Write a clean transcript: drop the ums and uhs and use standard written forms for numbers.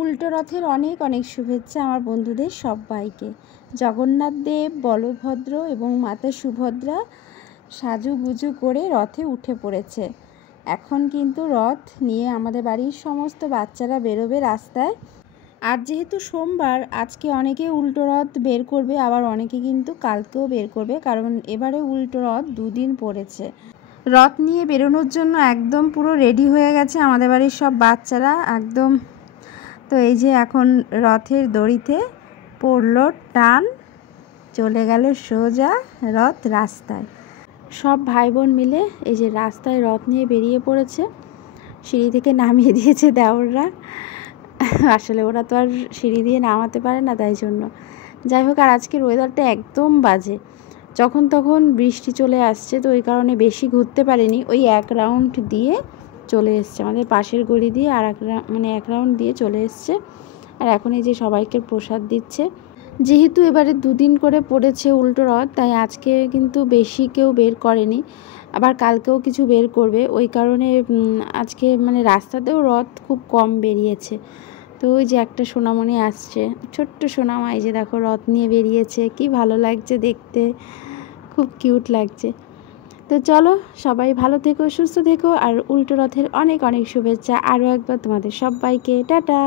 উল্টো রথের অনেক অনেক শুভেচ্ছা আমার বন্ধুদের সবাইকে। জগন্নাথ দেব, বলভদ্র এবং মাতা সুভদ্রা সাজুগুজু করে রথে উঠে পড়েছে। এখন কিন্তু রথ নিয়ে আমাদের বাড়ির সমস্ত বাচ্চারা বেরোবে রাস্তায়। আজ যেহেতু সোমবার, আজকে অনেকে উল্টো রথ বের করবে, আবার অনেকে কিন্তু কালকেও বের করবে, কারণ এবারে উল্টো রথ দুদিন পড়েছে। রথ নিয়ে বেরোনোর জন্য একদম পুরো রেডি হয়ে গেছে আমাদের বাড়ির সব বাচ্চারা একদম। তো এই যে এখন রথের দড়িতে পড়লো টান, চলে গেল সোজা রথ রাস্তায়। সব ভাই বোন মিলে এই যে রাস্তায় রথ নিয়ে বেরিয়ে পড়েছে। সিঁড়ি থেকে নামিয়ে দিয়েছে দেওররা, আসলে ওরা তো আর সিঁড়ি দিয়ে নামাতে পারে না, তাই জন্য। যাই হোক, আর আজকের ওয়েদারটা একদম বাজে, যখন তখন বৃষ্টি চলে আসছে, তো ওই কারণে বেশি ঘুরতে পারিনি। ওই এক রাউন্ড দিয়ে চলে এসছে, আমাদের পাশের গলি দিয়ে আর এক রাউন্ড দিয়ে চলে এসছে। আর এখন এই যে সবাইকে প্রসাদ দিচ্ছে। যেহেতু এবারে দুদিন করে পড়েছে উল্টো রথ, তাই আজকে কিন্তু বেশি কেউ বের করেনি, আবার কালকেও কিছু বের করবে। ওই কারণে আজকে রাস্তাতেও রথ খুব কম বেরিয়েছে। তো ওই যে একটা সোনামণি আসছে, ছোট্ট সোনামা, এই যে দেখো রথ নিয়ে বেরিয়েছে, কি ভালো লাগছে দেখতে, খুব কিউট লাগছে। তো চলো, সবাই ভালো থেকো, সুস্থ থেকো, আর উল্টো রথের অনেক অনেক শুভেচ্ছা আরও একবার তোমাদের সবাইকে। টাটা।